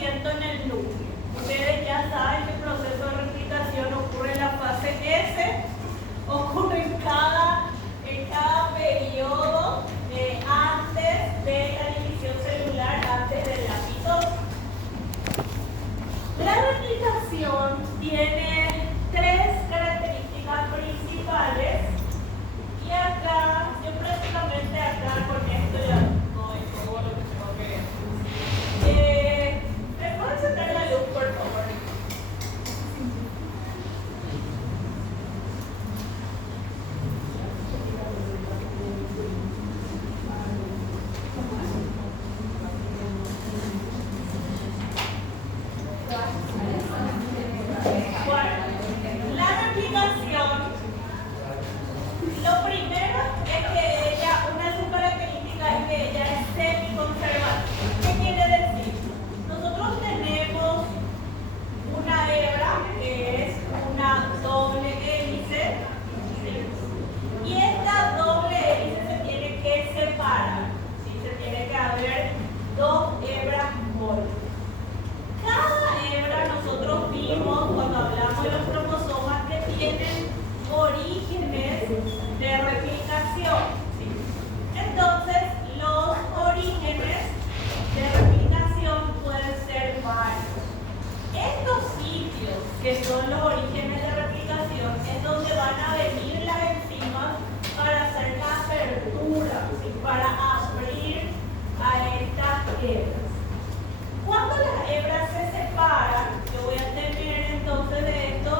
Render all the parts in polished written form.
100% en el núcleo. Ustedes ya saben que el proceso de replicación ocurre en la fase S, ocurre en cada periodo antes de la división celular, antes de la mitosis. La replicación tiene tres características principales y acá, yo prácticamente acá con esto ya no es todo lo que tengo que ver. ¿Me pueden sacar la luz, por favor? Lo primero es que ella, una de sus características es que ella es semiconservadora. ¿Qué quiere decir? Nosotros tenemos una hebra que es una doble hélice, ¿sí? Y esta doble hélice se tiene que separar, ¿sí? Se tiene que haber dos hebras Golgi. Cada hebra nosotros vimos cuando hablamos de los cromosomas que tienen orígenes de replicación, ¿sí? Entonces, los orígenes de replicación pueden ser varios. Estos sitios, que son los orígenes de replicación, es donde van a venir las enzimas para hacer la apertura, ¿sí? Para abrir a estas hebras. Cuando las hebras se separan, yo voy a tener entonces de esto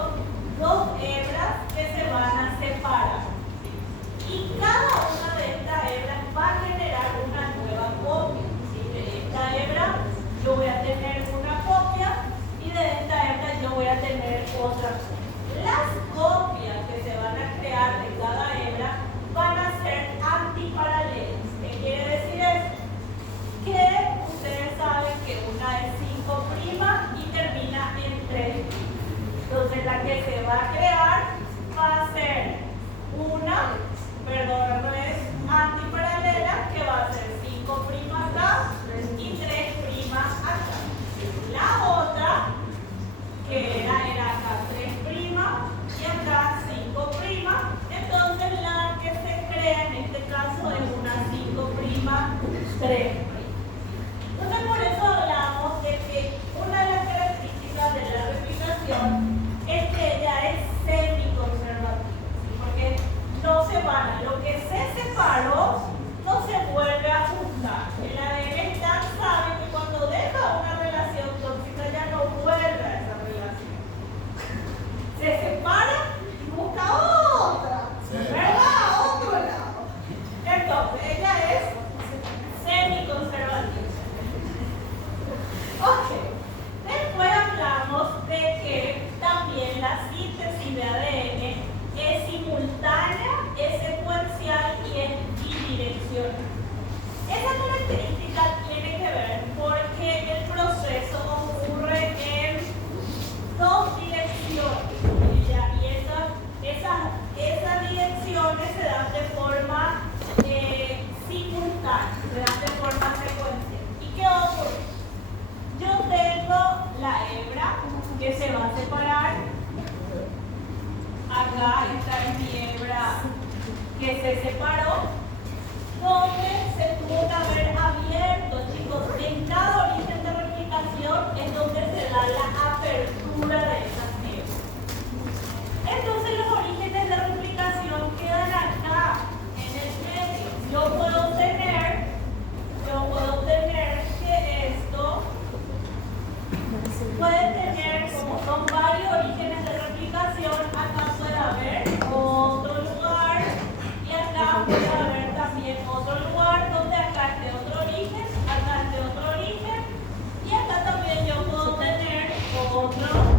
dos hebras que se van a separar. Y cada una de estas hebras va a generar una nueva copia. ¿Sí? De esta hebra yo voy a tener una copia y de esta hebra yo voy a tener otra copia. Las copias que se van a crear de cada hebra van a ser antiparalelas. ¿Qué quiere decir eso? Que ustedes saben que una es 5' y termina en 3'. Entonces la que se va a crear va a ser una, perdón, no es antiparalela, que va a ser 5' acá y 3' acá. La otra, que era acá 3' y acá 5', entonces la que se crea en este caso es una 5' 3'. Entonces por eso hablamos de que una de las características de la replicación es que ella es semiconservativa, ¿sí? Porque no se van, lo que se separó no se vuelve a juntar. El ADN sabe que cuando deja una relación tóxica ya no vuelve a esa relación. Se separa y busca otra, ¿verdad? Otro lado. Entonces ella es semiconservativa. Ok, después hablamos de que también la síntesis de ADN es simultánea, es secuencial y es bidireccional. Esa característica tiene que ver porque el proceso ocurre en dos direcciones y esas direcciones se dan de forma simultánea, se dan de forma secuencial. ¿Y qué ocurre? Yo tengo la hebra que se va a separar. Acá está mi hebra que se separó, donde se tuvo que haber abierto, chicos. En cada origen de replicación es donde se da la apertura de esas hebras. Entonces los orígenes de replicación quedan acá, en el medio. Yo puedo tener que esto puede tener, como son varios orígenes de replicación, acá puede haber otro lugar y acá puede haber también otro lugar donde acá esté otro origen, acá esté otro origen y acá también yo puedo tener otro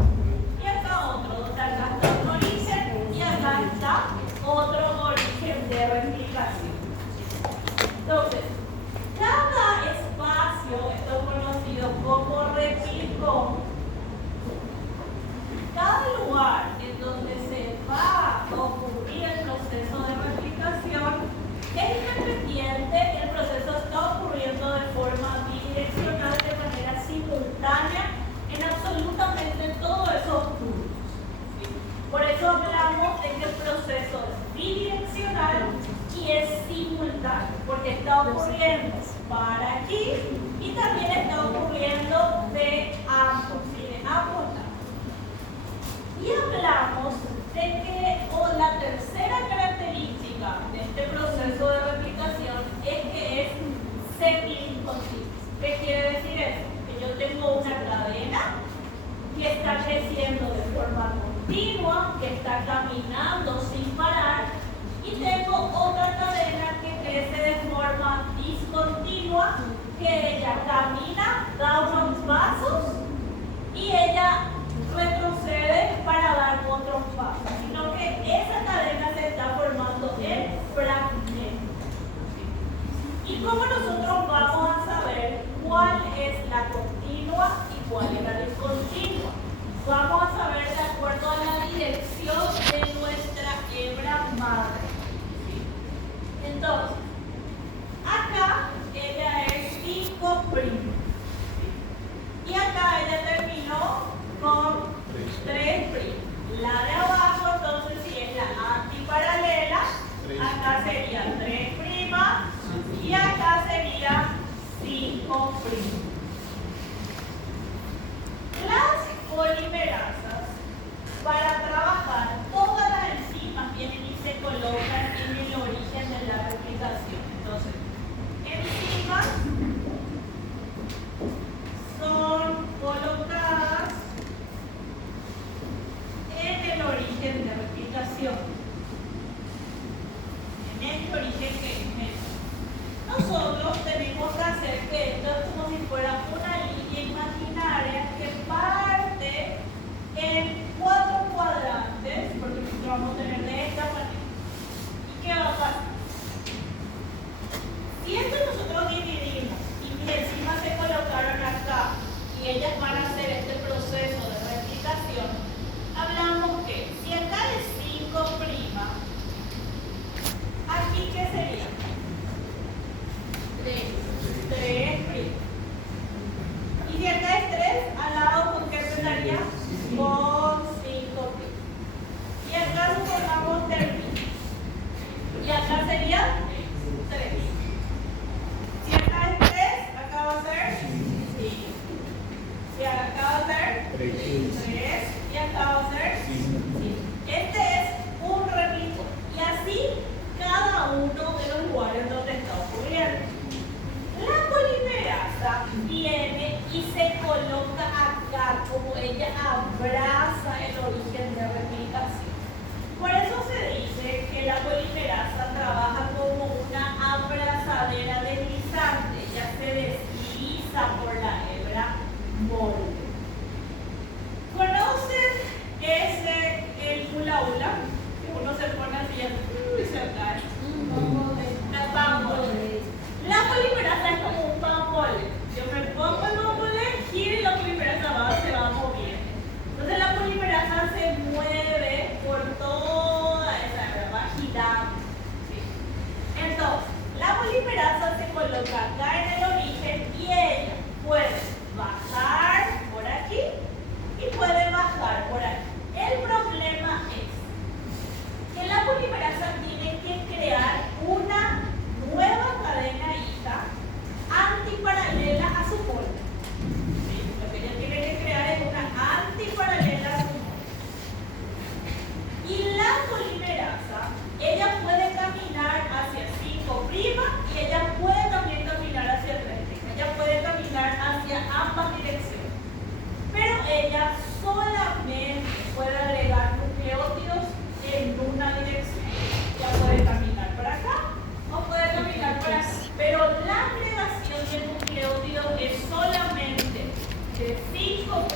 para aquí y también está ocurriendo de ambos, ¿sí? De ambos lados. Y hablamos de que la tercera característica de este proceso de replicación es que es semi-discontinuo. ¿Qué quiere decir eso? Que yo tengo una cadena que está creciendo de forma continua, que está caminando sin parar, y tengo otra cadena que crece de forma discontinua, que ella camina, da unos pasos y ella retrocede para dar otros pasos, sino que esa cadena se está formando en fragmentos. ¿Y cómo nosotros vamos a saber cuál es la continua y cuál es la discontinua? Vamos a saber de acuerdo a la dirección de nuestra hebra madre. Entonces, acá ella es 5'. Y acá ella terminó con 3'. La de abajo, entonces, si es la antiparalela, acá sería 3'. Y acá sería 5'. Las polimerasas, para trabajar, todas las enzimas vienen y se colocan en el origen de la replicación. Entonces, enzimas son colocadas en el origen de replicación. En este origen que es este. Nosotros tenemos que hacer que esto es como si fuera una línea imaginaria que parte en 4 cuadrantes, porque nosotros vamos a tener de esta manera. ¿Y qué va a pasar? Si esto nosotros dividimos y mis enzimas se colocaron acá y ellas van a hacer este proceso de replicación, hablamos que si acá es 5', aquí ¿qué sería? 3'. Y si acá es 3, al lado ¿con qué empezaría? Con 5'. Y acá supongamos termina. Y acá sería 3. Si acá es 3, acá va a ser 5. Si acá va a ser 3. Y acá va a ser 5. Este es un replicón. Y así cada uno de los lugares donde está ocurriendo. La polimerasa viene y se coloca acá, como ella abraza el origen de replicación. Por eso se dice que la polimerasa trabaja como una abrazadera deslizante, ya se desliza por la hebra molde. ¿Conocen el hula hula? Que uno se pone así y se cae. La bambolea. La polimerasa es como un bambolea. Yo me pongo el bambolea, giro y la polimerasa se va moviendo. Entonces la polimerasa se mueve por toda esa hebra, va girando. ¿Sí? Entonces, la polimerasa se coloca acá en el origen y ella puede bajar por aquí y puede bajar por aquí. El problema es que la polimerasa tiene que crear una nueva cadena hija antiparalela a su molde. ¿Sí? Lo que ella tiene que crear es una antiparalela a su molde. Y la polimerasa, ella puede caminar hacia 5' y ella puede también caminar hacia 3'. Ella puede caminar hacia ambas direcciones. Pero ella solamente puede agregar nucleótidos en una dirección. Ella puede caminar para acá o puede caminar para acá. Pero la agregación de nucleótidos es solamente de 5'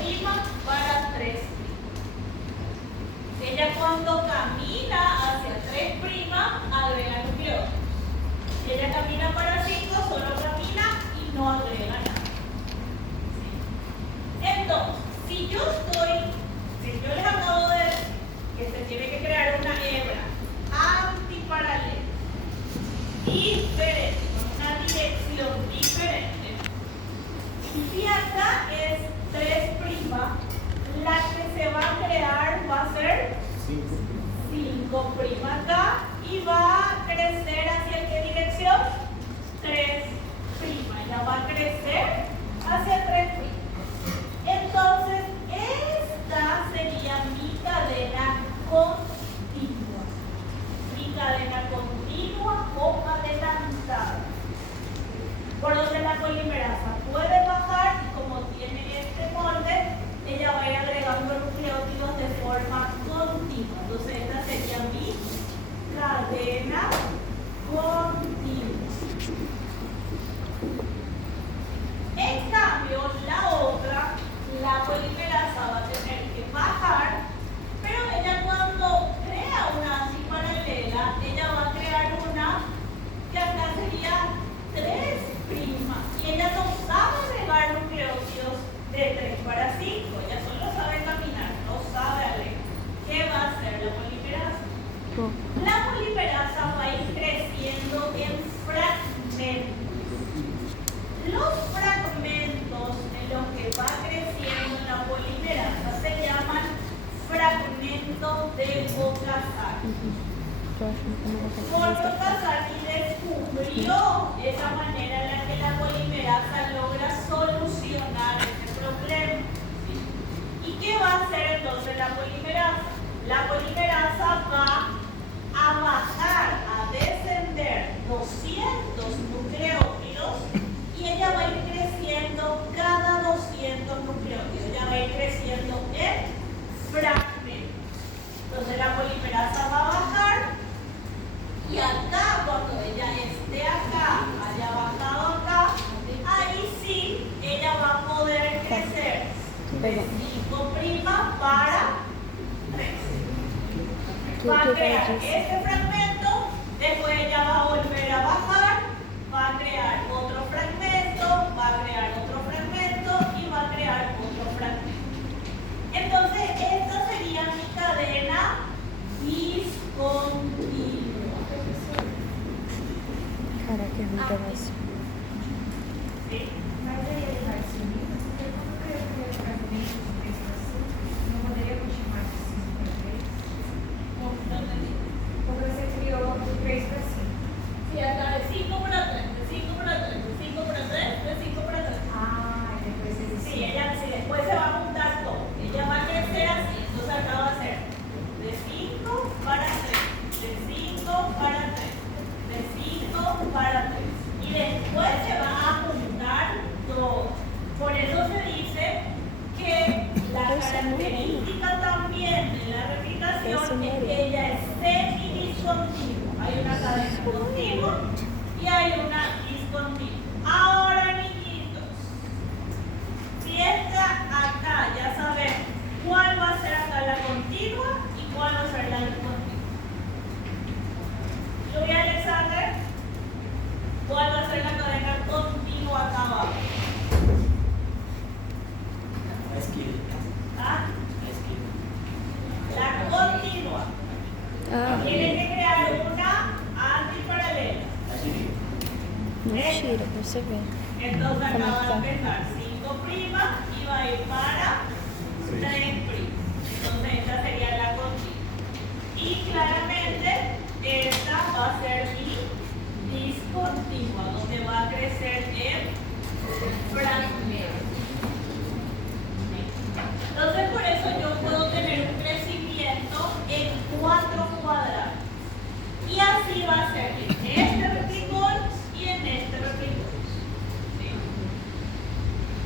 para 3'. Ella cuando camina hacia 3', agrega nucleótidos. Si ella camina para 5, solo camina y no agrega nada. Entonces, si yo les acabo de decir que se tiene que crear una hebra antiparalela, diferente, con una dirección diferente, si acá es 3', la que se va a crear va a ser 5' acá y va a crecer hacia qué dirección? 3'. Casani. Morto Casani descubrió esa manera en la que la polimerasa logra solucionar este problema. ¿Y qué va a hacer entonces la polimerasa? La polimerasa va a bajar, a descender 200 nucleótidos y ella va a ir creciendo cada 200 nucleótidos. Ella va a ir creciendo en fragmentos. Entonces la polimerasa va a bajar y acá, cuando ella esté acá, haya bajado acá, ahí sí ella va a poder crecer de 5' para 3. Va a crear este fragmento, después ella va a volver a bajar, va a crear otro fragmento, va a crear otro fragmento y va a crear otro fragmento. Entonces, esta sería mi cadena discontinua. Cara, que rica vas. ¿Sí? Mas aí ele vai sumir, porque como que eu queria fragmento de texto assim, não poderia continuar assim outra vez? Porque você criou o texto assim. Sí, acá de 5 para 3, de 5 para 3, de 5 para 3, de 5 para 3. Ah, e depois ele Sí, ella sí, después se va a juntar todo. Ella va a crecer así, entonces acá va a ser de 5 para 3, de 5 para 3, de 5 para 3. Y después se va a juntar todo. Por eso se dice que la característica también de la replicación es que ella es semidiscontinua. Hay una cadena continua y hay una discontinua. Ahora, niñitos, si está acá, ya sabemos cuál va a ser acá la continua y cuál va a ser la discontinua. Julia Alexander, ¿cuál va a ser la cadena continua acá abajo? La esquina. ¿Ah? La esquina. La continua. Ah, Tiene que crear una antiparalela. La siguiente. mentira, você vê. Entonces acá ¿Cómo va a está? empezar 5' y va a ir para 3'. Entonces esta sería la continua. Y claramente esta va a ser mi discontinua, donde va a crecer en fragmentos. Entonces por eso yo puedo tener un crecimiento en 4 cuadrados. Y así va a ser en este replicón y en este replicón. ¿Sí?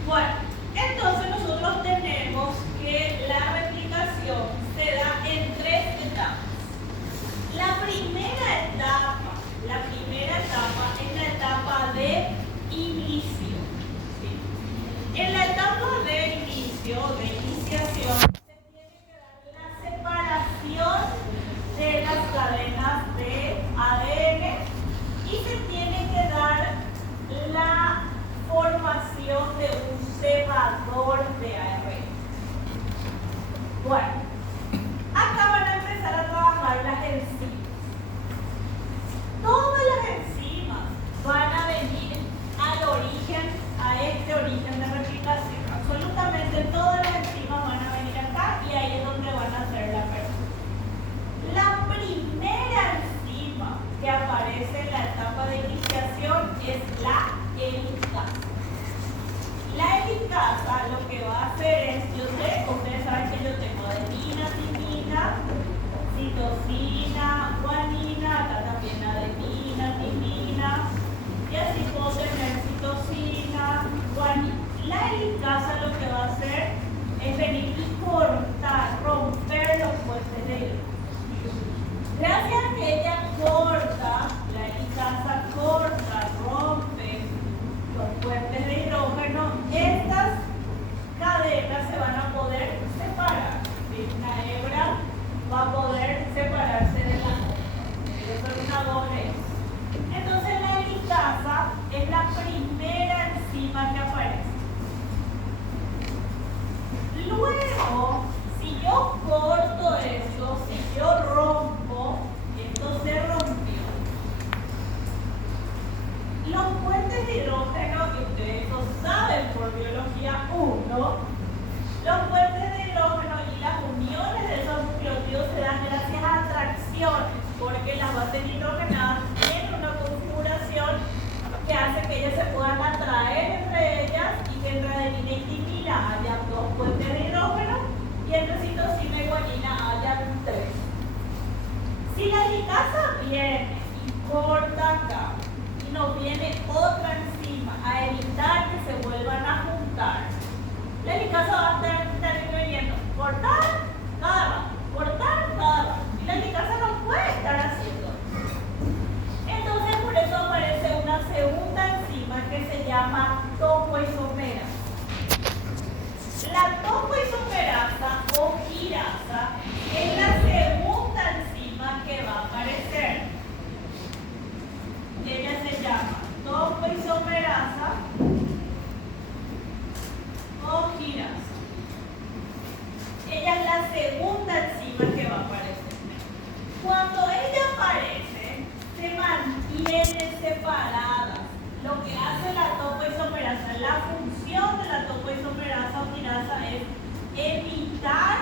Bueno, entonces nosotros tenemos que la replicación se da en 3 etapas. La primera etapa es la etapa de inicio. ¿Sí? En la etapa de inicio, de iniciación, se tiene que dar la separación de las cadenas de ADN y se tiene que dar la formación de un cebador de ARN. Bueno, acá van a empezar a trabajar las enzimas. Todas las enzimas van a venir al origen, a este origen de replicación. Absolutamente todas las enzimas van a venir acá y ahí es donde van a hacer la persona. La primera enzima que aparece en la etapa de iniciación es la helicasa. La helicasa lo que va a hacer es, ustedes saben que yo tengo adenina, timina, citosina, guanina, acá también adenina, timina, y así puedo tener citosina, guanina. La helicasa lo que va a hacer es venir y cortar, romper los puentes de hidrógeno. Gracias a que ella corta, la helicasa corta, rompe los puentes de hidrógeno, estas cadenas se van a poder separar. ¿Sí? Una hebra va a poder separarse de la otra. Eso es una doble. Entonces la helicasa es la primera enzima que aparece. Luego, si yo corto esto, si yo rompo, esto se rompió. Los puentes de hidrógeno, que ustedes lo saben por biología 1, los puentes de hidrógeno y las uniones de esos nucleótidos se dan bases nitrogenadas tienen una configuración que hace que ellas se puedan atraer entre ellas y que entre adenina y timina haya 2 puentes de hidrógeno y entre citosina y guanina haya 3. Si la helicasa viene y corta acá y nos viene otra enzima a evitar que se vuelvan a juntar, la helicasa va a estar interviniendo, cortar cada rato, cortar cada rato. Y la helicasa no puede estar haciendo. Entonces por eso aparece una segunda enzima que se llama topoisomerasa. La topoisomerasa o quirasa es la segunda enzima que va a aparecer. Ella se llama topoisomerasa o quirasa. Ella es la segunda enzima que va a aparecer. Cuando ella aparece, se mantienen separadas. Lo que hace la topoisomerasa, la función de la topoisomerasa o quirasa es evitar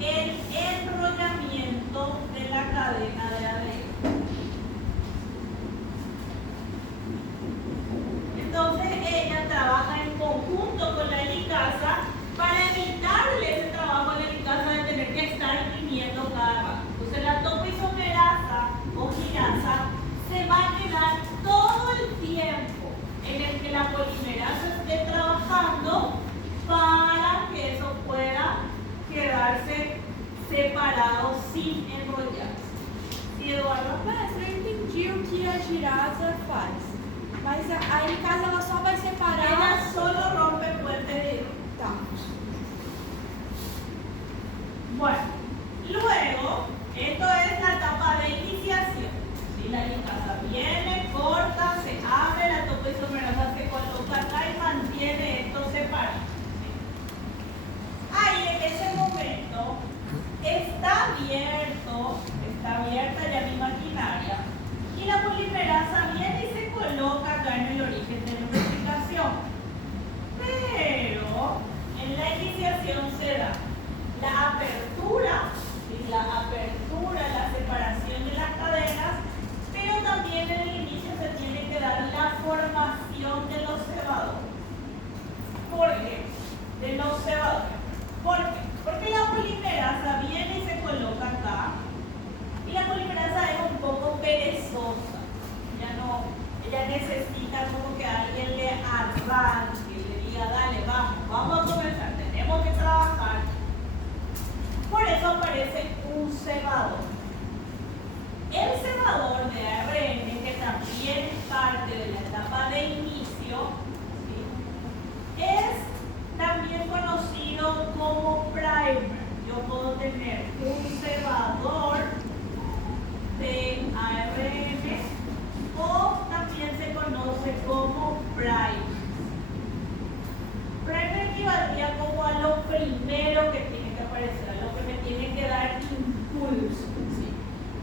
el enrollamiento de la cadena de ADN. Entonces ella trabaja en conjunto con la helicasa para evitarle ese trabajo a la helicasa de tener que estar imprimiendo cada rato. Entonces la topoisomerasa o quirasa se va a quedar todo el tiempo en el que la polimerasa esté trabajando para que eso pueda quedarse separado sin enrollarse. ¿Sí, Eduardo? Mas eu entendi o que a girasa faz. Mas a helicasa ela só vai separar. Ella solo rompe puentes de hidrógeno. Tá. Bueno, luego, esto es la etapa de iniciación. Si la helicasa viene, corta, se abre, la topoisomerasa se coloca acá y mantiene esto separado. Ahí en ese momento está abierta ya mi maquinaria y la polimerasa viene y se coloca acá en el origen de lubrificación. Pero en la iniciación se da la apertura, ¿sí? La separación de las cadenas, pero también en el inicio se tiene que dar la formación de los cebadores. ¿Por qué? De los cebadores. ¿Por qué? Porque la polimerasa viene y se coloca acá y la polimerasa es un poco perezosa. Ella necesita como que alguien le arranque, le diga, dale, vamos a comenzar, tenemos que trabajar. Por eso aparece un cebador. El cebador de ARN, que también es parte de la etapa de inicio, ¿sí? Es también conocido como primer. Yo puedo tener un cebador de ARN o también se conoce como primer. Primer equivaldría como a lo primero que tiene que aparecer, a lo que me tiene que dar impulso. ¿Sí?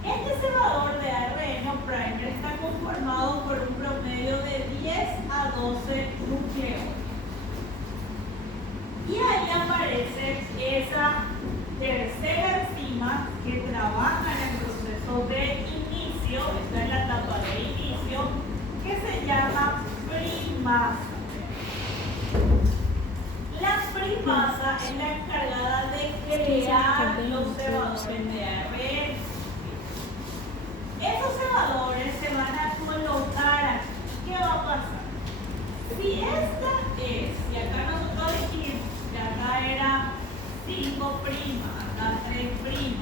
Este cebador de ARN o primer está conformado por un promedio de 10 a 12 nucleótidos. Y ahí aparece esa tercera enzima que trabaja en el proceso de inicio, está en la etapa de inicio, que se llama primasa. La primasa es la encargada de crear los cebadores de ARN. Esos cebadores se van a colocar aquí. ¿Qué va a pasar? Si esta es, y acá nosotros dijimos que acá era 5', acá 3',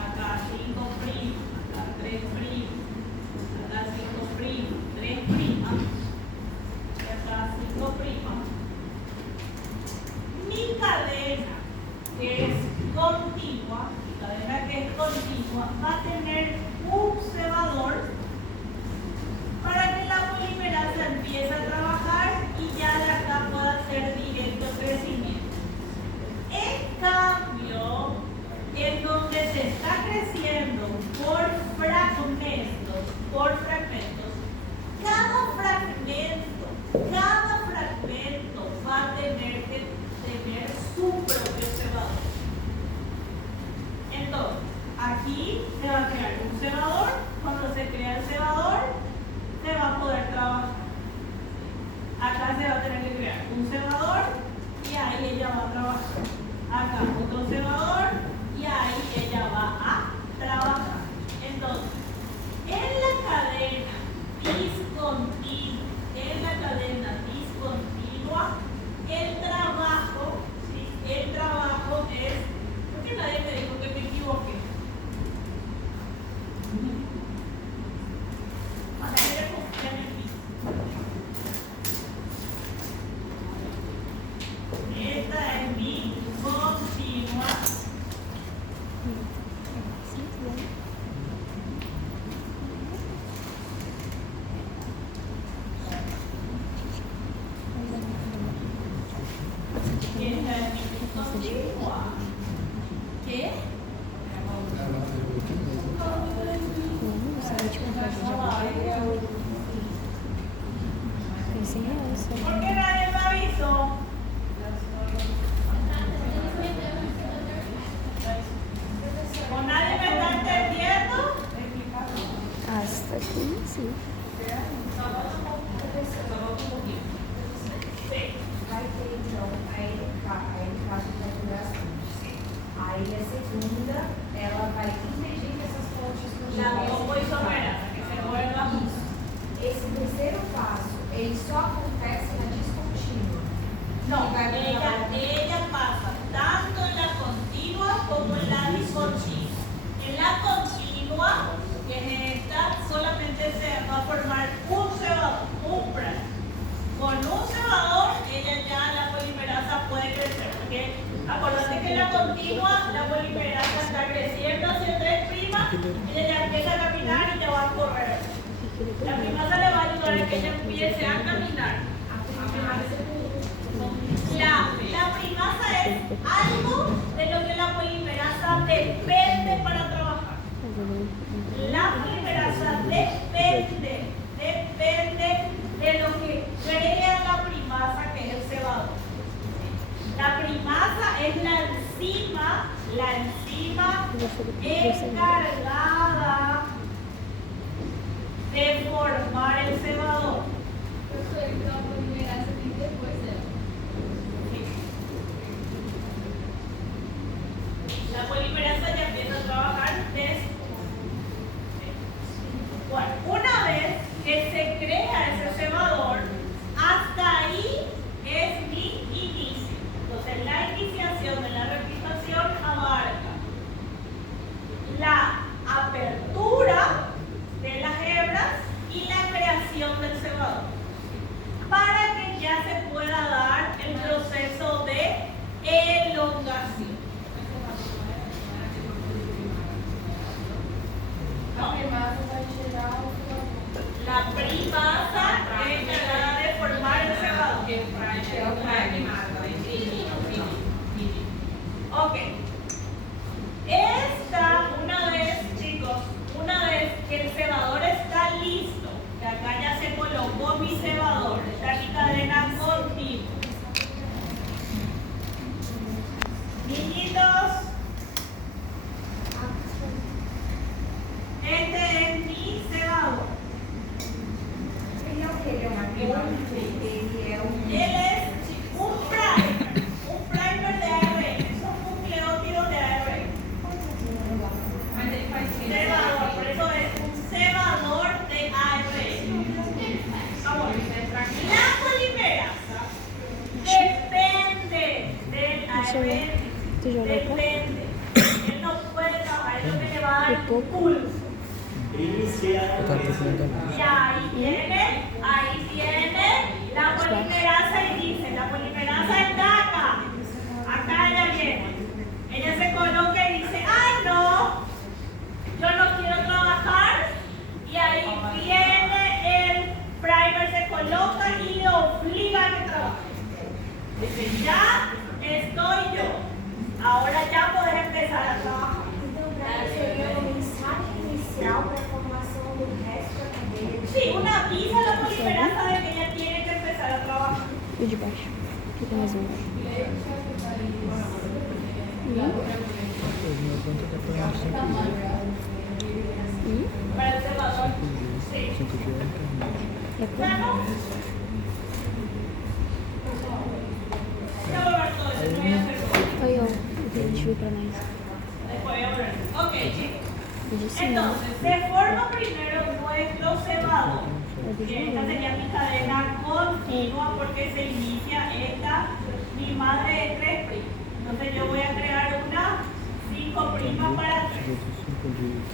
acá 5', acá 3', acá 5', 3', y acá 5'. Mi cadena, que es continua, va a tener un cebador para que la polimerasa empiece a trabajar y ya de acá pueda hacer directo crecimiento. En cambio, en donde se está creciendo por fragmentos, cada fragmento va a tener que tener su propio cebador. Entonces, aquí se va a crear Aí a segunda, ela vai impedir que essas fontes La continuem. compoisomerasa, que se vuelva Isso. Esse terceiro passo, ele só acontece na discontínua. No, Que vai pra- ella pasa tanto en la continua como en la discontinua. En la continua, que es esta, solamente se va a formar un cebador, un prime. Con un cebador, ella ya la polimerasa puede crecer. Porque acordate que en la continua, la polimerasa está creciendo hacia 3', ella ya empieza a caminar y ya va a correr. La primasa le va a ayudar a que ella empiece a caminar. La primasa es algo de lo que la polimerasa depende para trabajar. La polimerasa depende de lo que crea la primasa, que es el cebador. La primasa es la enzima encargada de formar el cebador. La polimerasa ya empieza a trabajar después. Bueno, una vez que se crea ese cebador, hasta ahí es mi inicio. Entonces, la iniciación de la replicación abarca la apertura de las hebras y la creación del cebador, para que ya se pueda dar el proceso de elongación. La primasa es encargada de formar el cebador. Ok. Una vez que el cebador está listo, que acá ya se colocó mi cebador, está mi cadena continua. Niñitos, este es mi cebador. Ele é o que? Ele é uma ele é um. Él es un primer de ARN, es un nucleótido de ARN. Cebador, por eso es un cebador de ARN. Vamos, la polimerasa depende del ARN. Depende. Él no puede trabajar, es lo que le va a dar impulso. Iniciar. Y ahí viene la polimerasa y dice, la polimerasa está acá. Acá ella viene. Ella se coloca y dice, ¡ay no! Yo no quiero trabajar. Y ahí viene el primer, se coloca y le obliga a que trabaje. Dice, ya estoy yo. Ahora ya puedes empezar a trabajar. Seria uma mensagem inicial para a formação do resto da cadeia. Sí, un aviso a la polimerasa de que ella tiene que empezar a trabajar. E de baixo? Que tem mais um. Para el cebador. Sí. É por... Claro. Ya voy a ver todo eso, voy a hacer todo. Aí, ó. O que a gente viu pra nós. Después voy a ver. Ok, chicos. Eu disse não. Entonces, se forma primero nuestro cebador. Que esta sería mi cadena continua porque se inicia esta, mi madre de 3'. Entonces yo voy a crear una 5' para 3.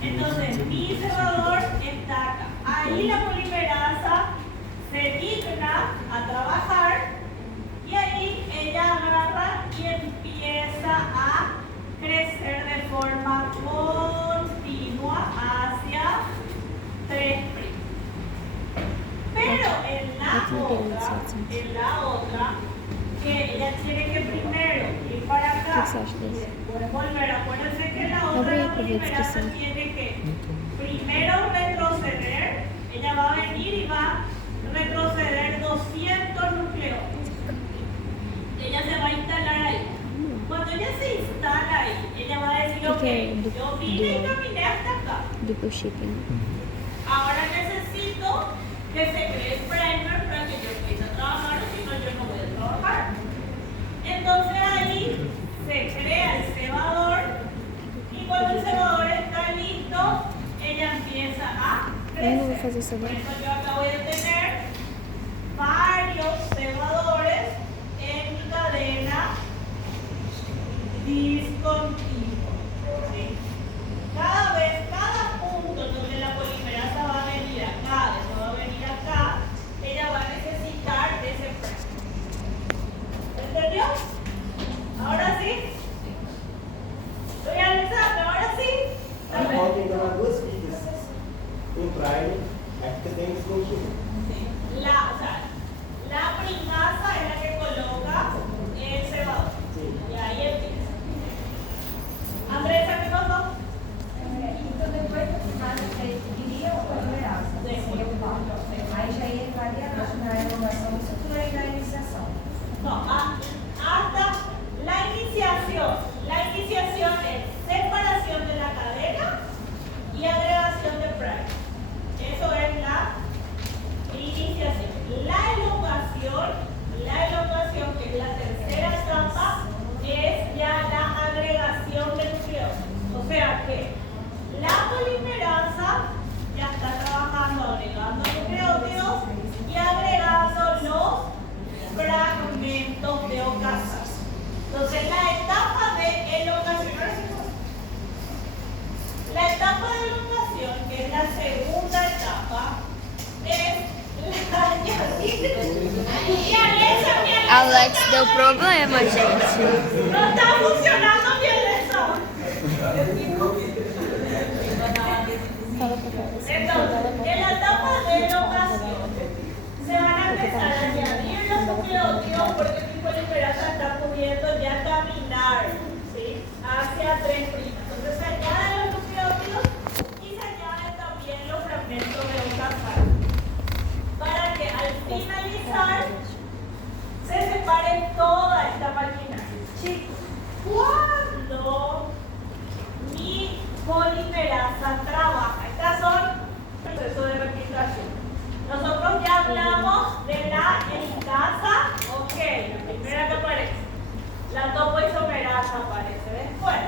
Entonces mi cebador está acá. Ahí la polimerasa se digna a trabajar y ahí ella agarra y empieza a crecer de forma continua hacia 3'. Pero en la otra, que ella tiene que primero ir para O que acá você acha y desse? después volver. Acuérdense que la otra, Abre ahí, la por favor, polimerasa que sí. tiene que primero retroceder. Ella va a venir y va a retroceder 200 nucleótidos. Ella se va a instalar ahí. Cuando ella se instala ahí, ella va a decir, ok, yo vine y caminé hasta acá. Duplo shipping. Ahora necesito que se cree el primer para que yo empiece a trabajar, o si no, yo no voy a trabajar. Entonces ahí se crea el cebador fazer isso Por agora? eso yo acá voy a tener varios cebadores en mi cadena discontinua. ¿Sí? Cada punto donde la polimerasa va a venir acá, después va a venir acá, ella va a necesitar ese freno. ¿Entendió? Ahora sí. Estoy Alexandre, ahora sí. Aí pode entrar nas duas fitas. Um primer, aqui que tem descontínuo. La primasa es la que coloca el cebador. Sí. Y ahí empieza. Andresa, ¿qué pasó? Então, depois da primada, iria a polimerasa. Seria o papo. Aí já entraria na elongação do estrutura e na iniciação. No, hasta la iniciación. La iniciación es separación de la cadena y agregación de primer. Eso es la iniciación. La elongación, que es la tercera etapa, es ya la agregación de nucleótidos. O sea que la polimerasa ya está trabajando agregando nucleótidos y agregando los fragmentos de ocasa. Entonces la etapa de elongación, que es la segunda etapa, es la Alex deu problema, gente. no está funcionando bien eso. Fala pra ela. Entonces, en la etapa de elongación se van a empezar a añadir los nucleótidos porque mi polimerasa está pudiendo ya caminar, ¿sí?, hacia 3'. Entonces se añaden los nucleótidos y se añaden también los fragmentos de ocasal para que al finalizar se separe toda esta maquinaria. Chicos, cuando mi polimerasa trabaja, estas son procesos de replicación. Nosotros ya hablamos de la helicasa, ok, la primera que aparece. La topoisomerasa aparece después.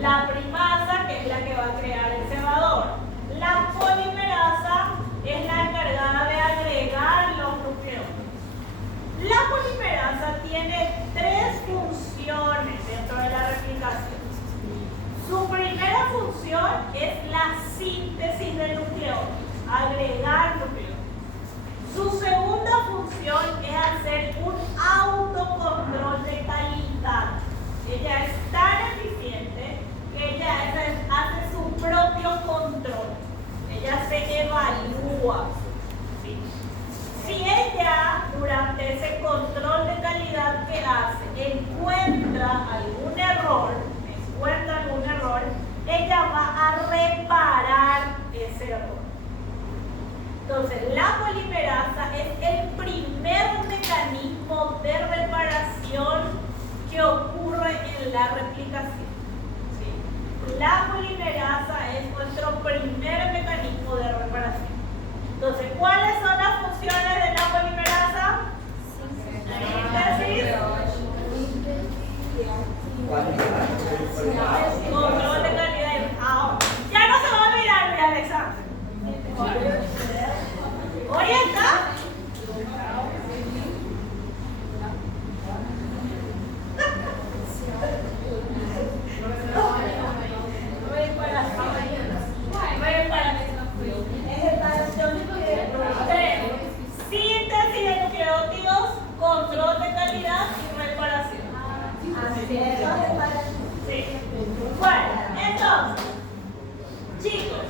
La primasa, que es la que va a crear el cebador. La polimerasa es la encargada de agregar los nucleótidos. La polimerasa tiene 3 funciones dentro de la replicación. Su primera función es la síntesis de nucleótidos, agregar nucleótidos. Su segunda función es hacer un autocontrol de calidad. Ella es tan eficiente que ella hace su propio control. Ella se evalúa. ¿Sí? Si ella, durante ese control de calidad que hace, encuentra algún error, ella va a reparar ese error. Entonces, la polimerasa es el primer mecanismo de reparación que ocurre en la replicación. ¿Sí? La polimerasa es nuestro primer mecanismo de reparación. Entonces, ¿cuáles son las funciones de la polimerasa? Síntesis, control de calidad. Ahora, ya no se va a olvidar, mi Alexander. Orienta. Síntesis de nucleótidos, control de calidad y reparación. Sí. Bueno, entonces, chicos,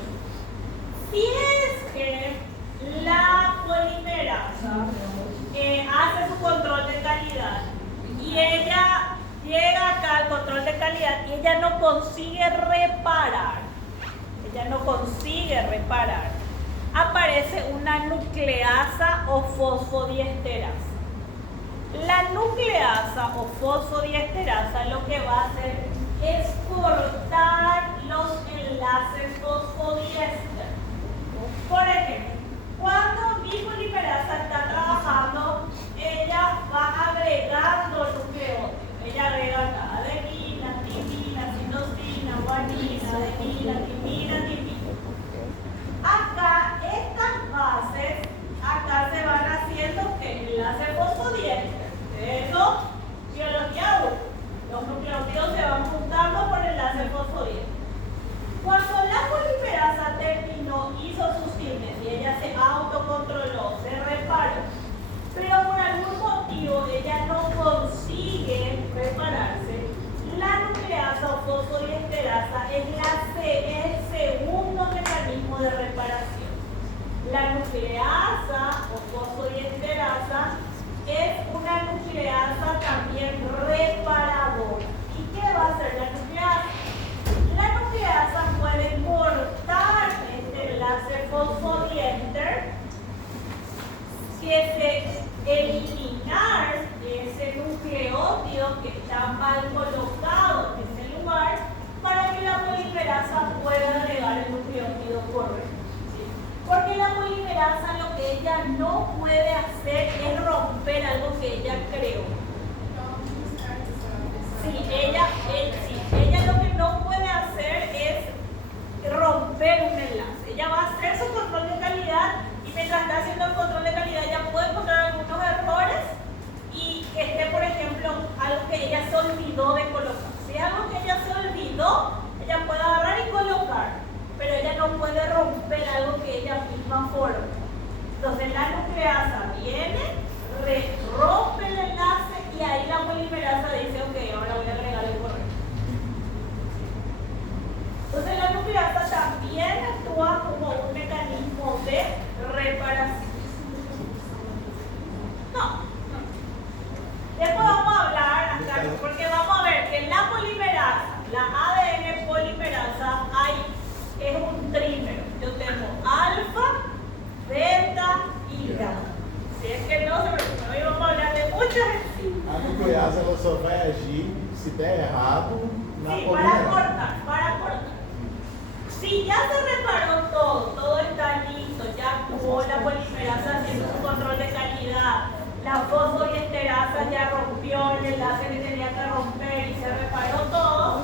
si es que la polimerasa hace su control de calidad y ella llega acá al control de calidad y ella no consigue reparar, aparece una nucleasa o fosfodiesterasa. La nucleasa o fosfodiesterasa lo que va a hacer es cortar los enlaces fosfodiéster. Por ejemplo, cuando mi polimerasa está trabajando, ella va agregando nucleótidos. Ella agrega acá adenina, timina, cinosina, guanina, adenina, timina, timina. Acá es el segundo mecanismo de reparación. La nucleasa o fosfodiesterasa es una nucleasa también reparadora. ¿Y qué va a hacer la nucleasa? La nucleasa puede cortar este enlace fosfodiéster, eliminar ese nucleótido que está mal colocado en ese lugar para que la polimerasa pueda agregar el nucleótido correcto. ¿Sí? Porque la polimerasa lo que ella no puede hacer es romper algo que ella creó. Ella lo que no puede hacer es romper un enlace. Ella va a hacer su control de calidad y mientras está haciendo el control de calidad ella puede encontrar algunos errores y que esté, por ejemplo, algo que ella se olvidó de colocar. Si es algo que ella se olvidó, ella puede agarrar y colocar, pero ella no puede romper algo que ella misma formó. Entonces la nucleasa viene, rompe el enlace y ahí la polimerasa dice, ok, ahora voy a agregar el correcto. Entonces la nucleasa también actúa como un mecanismo de reparación. No. Después vamos a hablar acá, porque vamos a ver que en la polimerasa, la ADN polimerasa, es un trímero. Yo tengo alfa, beta y gamma. Si es que no se preocupen, hoy vamos a hablar de muchas enzimas. A nucleasa ela só vai agir se der errado na Sí, polimerasa. para cortar. Si ya se reparó todo está listo, ya actuó la polimerasa haciendo su control de calidad, la fosfodiesterasa ya rompió el enlace que tenía que romper y se reparó todo.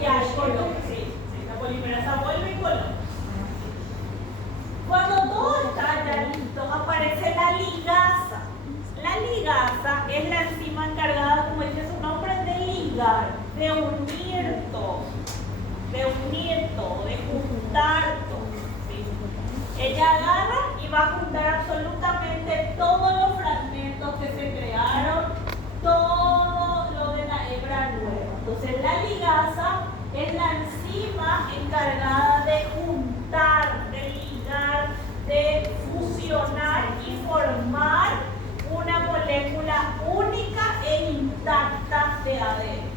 Y ahí coloca, sí, la polimerasa vuelve y coloca. Cuando todo está ya listo, aparece la ligasa. La ligasa es la enzima encargada, como dice su nombre, de ligar, de unir todo, de juntar todo. ¿Sí? Ella agarra y va a juntar absolutamente todos los fragmentos que se crearon, todo lo de la hebra nueva. Entonces la ligasa es la enzima encargada de juntar, de ligar, de fusionar y formar una molécula única e intacta de ADN.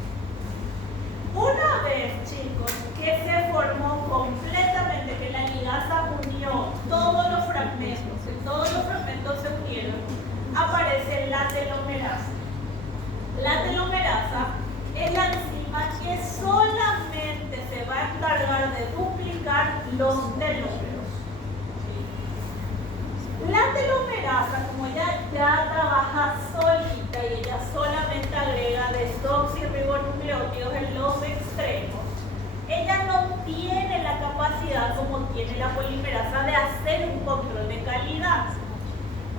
Una vez, chicos, que se formó completamente, que la ligasa unió todos los fragmentos, que todos los fragmentos se unieron, aparece la telomerasa. La telomerasa es la enzima que solamente se va a encargar de duplicar los telómeros. La telomerasa, como ella ya trabaja solita y ella solamente agrega desoxirribonucleótidos en los extremos, ella no tiene la capacidad como tiene la polimerasa de hacer un control de calidad.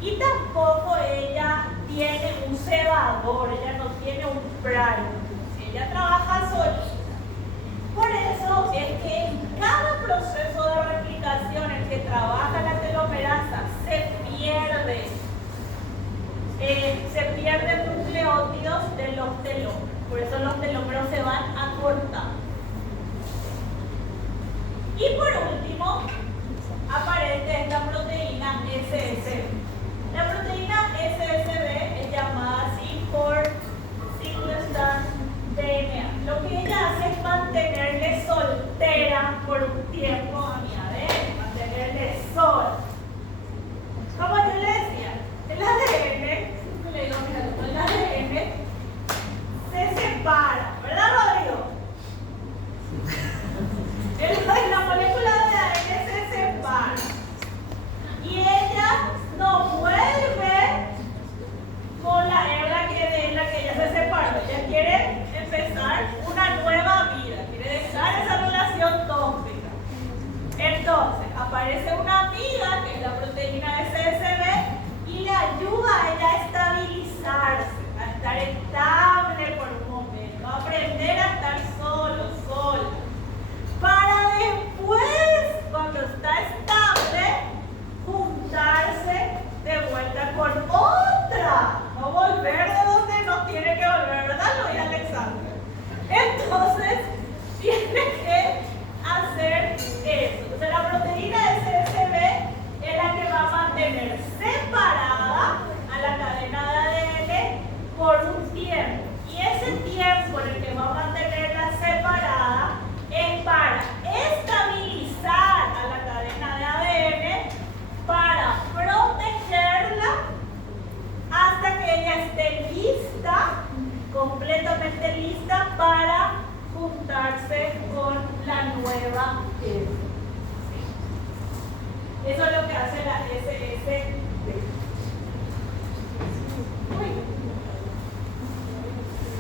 Y tampoco ella tiene un cebador, ella no tiene un primer. Ella trabaja solita. Por eso es que en cada proceso de replicación en que trabaja la telomerasa se pierden nucleótidos de los telómeros. Por eso los telómeros se van acortando. Y por último, aparece esta proteína SSB. La proteína SSB es llamada así por single-strand DNA. Lo que ella hace es mantenerle soltera por un tiempo a mi ADN, mantenerle sola. Como yo le decía, el ADN, le digo, mira, el ADN se separa, ¿verdad, Rodrigo? La molécula de ADN se separa y ella no vuelve con la hebra de la que ella se separó. Ella quiere empezar una nueva vida, quiere dejar esa relación tóxica. Entonces, aparece una amiga que es la proteína SSB y le ayuda a ella a estabilizarse, a estar estable por un momento, a aprender a estar sola, para después, cuando está estable, juntarse de vuelta con otra, no volver de donde no tiene que volver.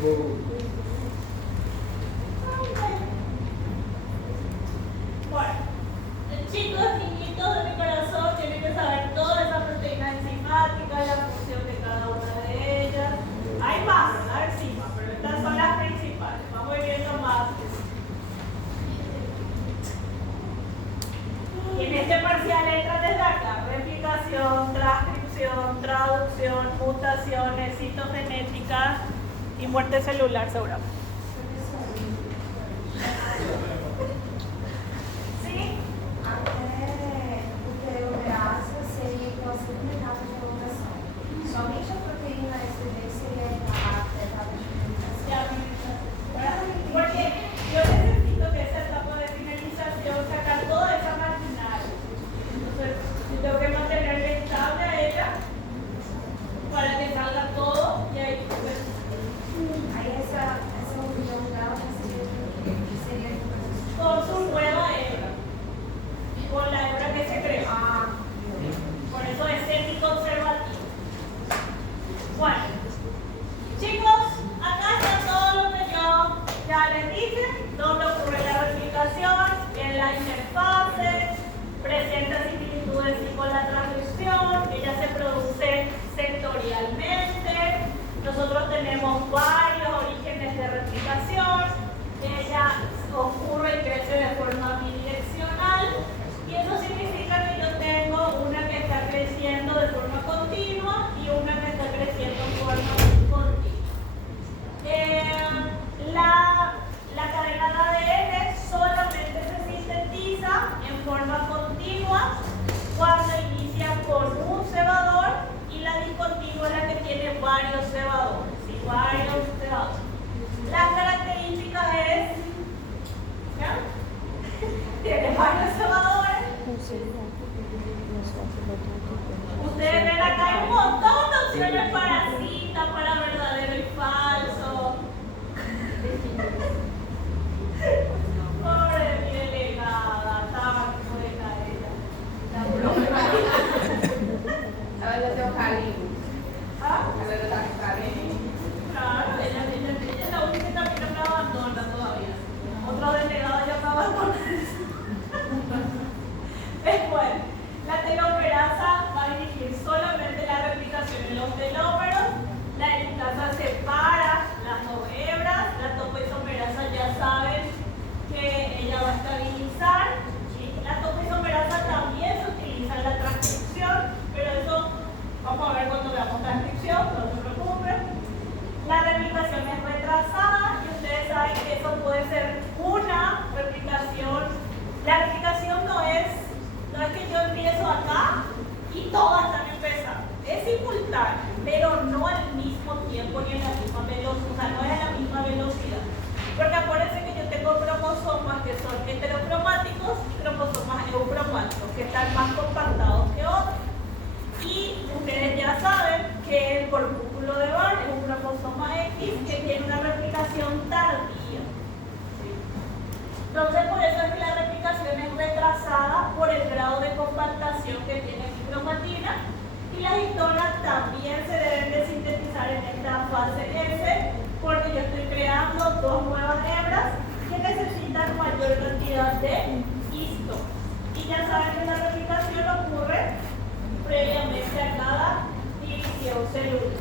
Bueno, chicos, niñitos de mi corazón, tienen que saber todas esas proteínas enzimáticas, la función de cada una de ellas. Hay más, ¿verdad? Encima, pero estas son las principales. Vamos viendo más. Y en este parcial entran desde acá: replicación, transcripción, traducción, mutaciones, citogenética y muerte celular, seguramente. ¿Sí? Até o telomerase seria então a segunda etapa de prolongação. Somente a proteína SB seria a etapa de finalização. Porque yo necesito que esa etapa de finalización sacar toda esa maquinaria. Entonces, tengo que mantenerle estable a ella para que salga todo y ahí pues, Aí essa união dela seria con su nueva hebra, con la hebra que se crea. Por eso es semiconservativo. Bueno, chicos, acá está todo lo que yo ya les dije, donde ocurre la replicación, en la interfase, presenta similitudes y con la transcripción, ella se produce sectorialmente, nosotros tenemos varios orígenes de replicación, ella ocurre y crece de forma bidireccional, y eso significa que yo tengo una que está creciendo de forma continua y una que está creciendo de forma continua. La cadena de ADN solamente se sintetiza en forma continua cuando inicia con un cebador, y la discontinua es la que tiene varios cebadores. ¿Sí? Varios cebadores. Las características es, ¿ya? Tiene varios cebadores. Ustedes ven acá hay un montón de opciones para cita, para verdadero y falso. Pobre mi delegada, estaba como de Ela já tem um carinho. ¿Ah? Ela já tá com carinho. Claro, ella es la única que también no me abandona todavía. Otro delegado ya me abandona. Después, la telomerasa va a dirigir solamente la replicación en los telómeros. La helicasa separa las dos hebras. La topoisomerasa ya saben que ella va a estabilizar. ¿Sí? La topoisomerasa también se utiliza en la transcripción, pero eso vamos a ver cuando veamos transcripción, no se preocupen. La replicación es retrasada y ustedes saben que eso puede ser una replicación. La replicación no es que yo empiezo acá y todas están empezando. Es simultáneo, pero no al mismo tiempo ni en la misma velocidad, o sea, no es a la misma velocidad. Porque acuérdense que yo tengo cromosomas que son heterocromáticos y cromosomas eucromáticos, que están más compactados que otros. Y ustedes ya saben que el corpúsculo de Barr es un cromosoma X que tiene una replicación tardía. ¿Sí? Entonces, por eso es que la replicación es retrasada por el grado de compactación que tiene mi cromatina, y las histonas también se deben de sintetizar en esta fase S, porque yo estoy creando dos nuevas hebras que necesitan mayor cantidad de histonas. Y ya saben que la replicación ocurre previamente a cada división celular.